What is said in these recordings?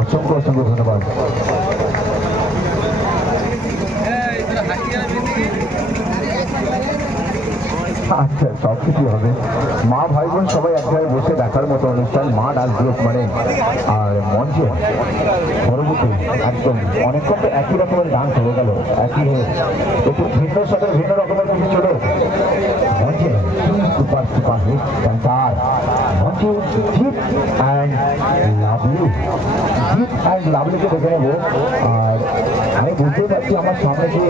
অসংখ্য অসংখ্য ধন্যবাদ। আচ্ছা, সবকিছু হবে। মা ভাই বোন সবাই এক জায়গায় বসে দেখার মতো অনুষ্ঠান মা ডান্স গ্রুপ মানে। আর মঞ্চে পরবর্তী একদম অনেকক্ষণ তো একই রকমের ডান্স হয়ে গেল, একই হয়ে একটু ভিন্ন সাথে ভিন্ন রকমের কিছু ছিল মঞ্চে। সুপার সুপার হিট ডান্সার মঞ্চে Jeet and Lovely. Jeet and লাভলিকে দেখে নেবো। আর আমি বুঝতেই পারছি আমার সামনে যে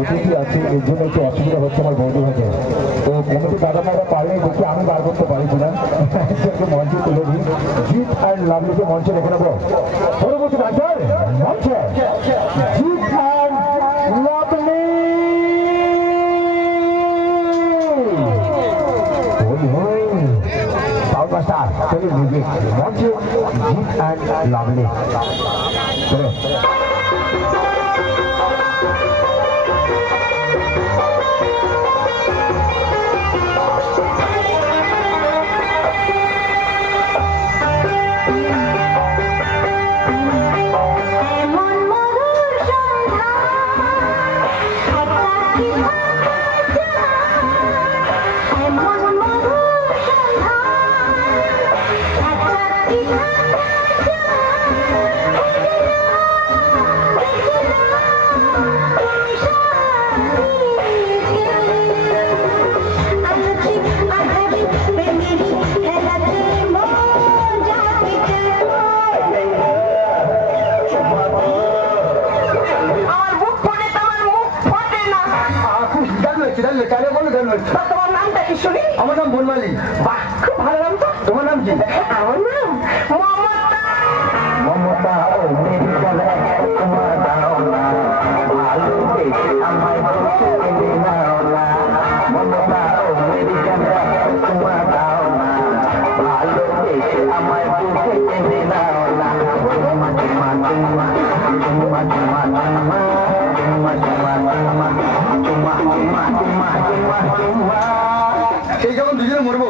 অতিথি আছে এর জন্য একটু অসুবিধা হচ্ছে আমার বৌদি হয়েছে। তো কমিটি দাদা দাদা পারলে দেখি আমি বার করতে পারি কিনা, মঞ্চে তুলে দিই। জিৎ অ্যান্ড লাভলিকে মঞ্চে দেখে নেবো। পরবর্তী ডান্সার মঞ্চে জিৎ অ্যান্ড লাভলি। সাউন্ডমাস্টার চলে মিউজিক মঞ্চে জিৎ অ্যান্ড লাভলি। তোমার নামটা কি শুনি? আমার নাম বনমালী। বাহ, খুব ভালো নাম তো। তোমার নাম কি? আমার নাম মমতা। মমতা ও মেরি জানে তোমার দাও না, ভালোবেসে আমায় বসে এনে নাও না। মমতা ও মেরি জানে তোমার দাও না, ভালোবেসে আমায় বসে এনে নাও না। চুম্মা চুম্মা চুম্মা চুম্মা চুম্মা চুম্মা চুম্মা চুম্মা চুম্মা চুম্মা চুম্মা চুম্মা চুম্মা। এই যখন দুজনে মরবো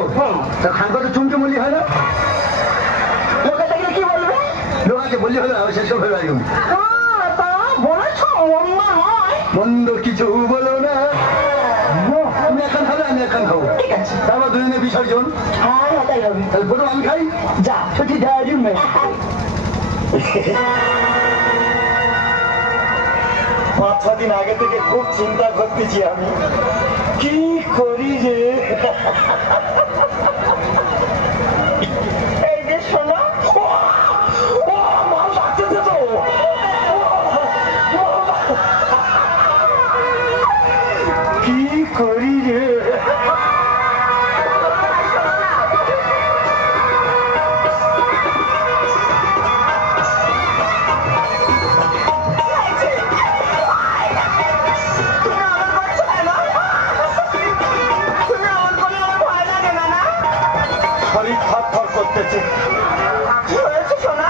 খানকা তো চুমকে মরলি হয় না? লোকে দেখলে কি বলবে? লোকাকে বললি হলো আমি শেষ করে ফেলবো। বলেছ মন্দ নয়। মন্দ কিছু বলো না। তুমি এখন খাবে, আমি এখন খাবো। ঠিক আছে, তারপর দুজনে বিসর্জন। হ্যাঁ তাই হবে। তাহলে প্রথম আমি খাই। যা ছুটি দেয় জুমে। 5-6 দিন আগে থেকে খুব চিন্তা করতেছি আমি কি করি রে। এই যে শোনো, মানুষ আসতেছে তো। কি করি রে। শরীর থরথর করতেছে। কি হয়েছে শোনা?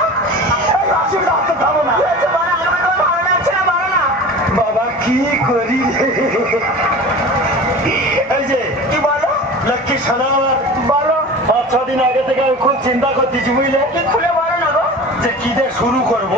বাবা কি করি রে। এই যে কি বলো? লক্ষ্মী সোনা আমার বলো। 5-6 দিন আগে থেকে আমি খুব চিন্তা করতেছি বুঝলে। খুলে বলো না গো। যে কি দিয়ে শুরু করবো।